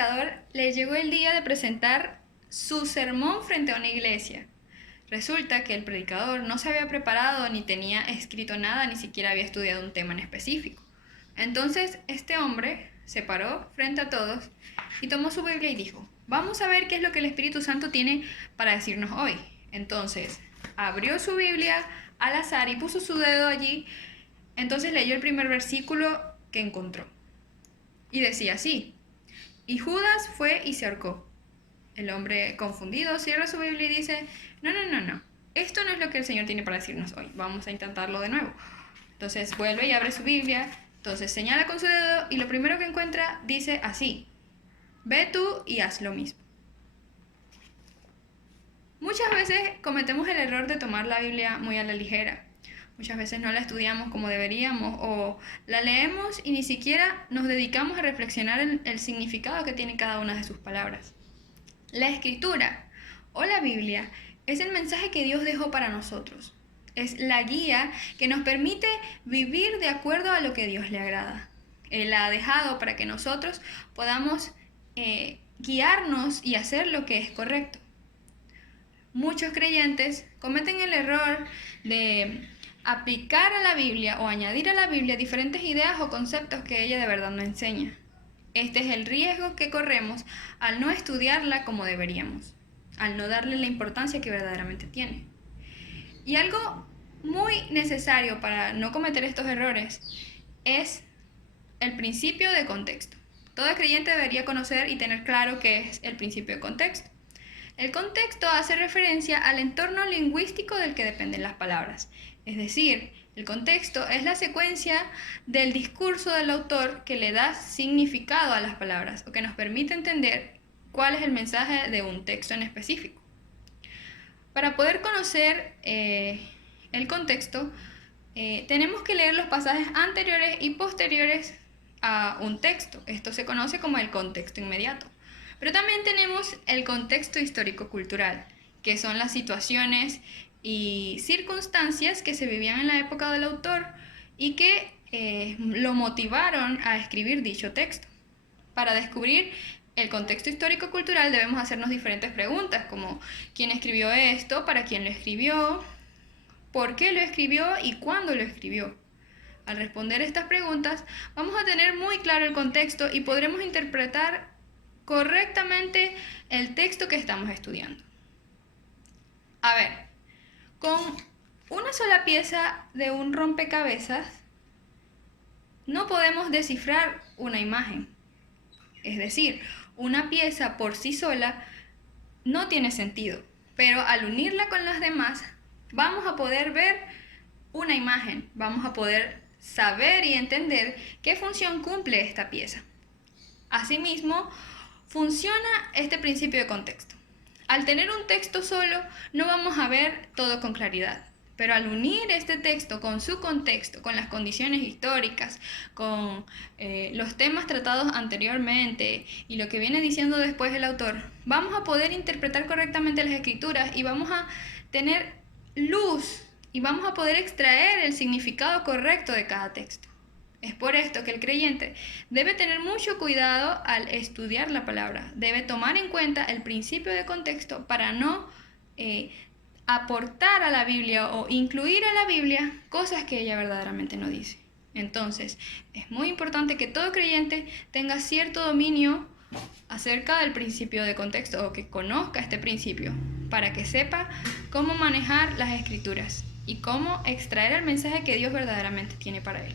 predicador le llegó el día de presentar su sermón frente a una iglesia. Resulta que el predicador no se había preparado ni tenía escrito nada, ni siquiera había estudiado un tema en específico. Entonces este hombre se paró frente a todos y tomó su Biblia y dijo: vamos a ver qué es lo que el Espíritu Santo tiene para decirnos hoy. Entonces abrió su Biblia al azar y puso su dedo allí. Entonces leyó el primer versículo que encontró y decía así: y Judas fue y se ahorcó. El hombre confundido cierra su Biblia y dice: no, esto no es lo que el Señor tiene para decirnos hoy, vamos a intentarlo de nuevo. Entonces vuelve y abre su Biblia, entonces señala con su dedo y lo primero que encuentra dice así: ve tú y haz lo mismo. Muchas veces cometemos el error de tomar la Biblia muy a la ligera. Muchas veces no la estudiamos como deberíamos o la leemos y ni siquiera nos dedicamos a reflexionar en el significado que tiene cada una de sus palabras. La Escritura o la Biblia es el mensaje que Dios dejó para nosotros. Es la guía que nos permite vivir de acuerdo a lo que Dios le agrada. Él la ha dejado para que nosotros podamos guiarnos y hacer lo que es correcto. Muchos creyentes cometen el error de aplicar a la Biblia o añadir a la Biblia diferentes ideas o conceptos que ella de verdad no enseña. Este es el riesgo que corremos al no estudiarla como deberíamos, al no darle la importancia que verdaderamente tiene. Y algo muy necesario para no cometer estos errores es el principio de contexto. Todo creyente debería conocer y tener claro qué es el principio de contexto. El contexto hace referencia al entorno lingüístico del que dependen las palabras. Es decir, el contexto es la secuencia del discurso del autor que le da significado a las palabras o que nos permite entender cuál es el mensaje de un texto en específico. Para poder conocer el contexto, tenemos que leer los pasajes anteriores y posteriores a un texto. Esto se conoce como el contexto inmediato. Pero también tenemos el contexto histórico-cultural, que son las situaciones y circunstancias que se vivían en la época del autor y que lo motivaron a escribir dicho texto. Para descubrir el contexto histórico-cultural debemos hacernos diferentes preguntas, como ¿quién escribió esto? ¿Para quién lo escribió? ¿Por qué lo escribió? ¿Y cuándo lo escribió? Al responder estas preguntas, vamos a tener muy claro el contexto y podremos interpretar correctamente el texto que estamos estudiando. A ver, con una sola pieza de un rompecabezas no podemos descifrar una imagen. Es decir, una pieza por sí sola no tiene sentido, pero al unirla con las demás vamos a poder ver una imagen, vamos a poder saber y entender qué función cumple esta pieza. Asimismo, funciona este principio de contexto. Al tener un texto solo, no vamos a ver todo con claridad, pero al unir este texto con su contexto, con las condiciones históricas, con los temas tratados anteriormente y lo que viene diciendo después el autor, vamos a poder interpretar correctamente las escrituras y vamos a tener luz y vamos a poder extraer el significado correcto de cada texto. Es por esto que el creyente debe tener mucho cuidado al estudiar la palabra. Debe tomar en cuenta el principio de contexto para no aportar a la Biblia o incluir a la Biblia cosas que ella verdaderamente no dice. Entonces, es muy importante que todo creyente tenga cierto dominio acerca del principio de contexto o que conozca este principio para que sepa cómo manejar las escrituras y cómo extraer el mensaje que Dios verdaderamente tiene para él.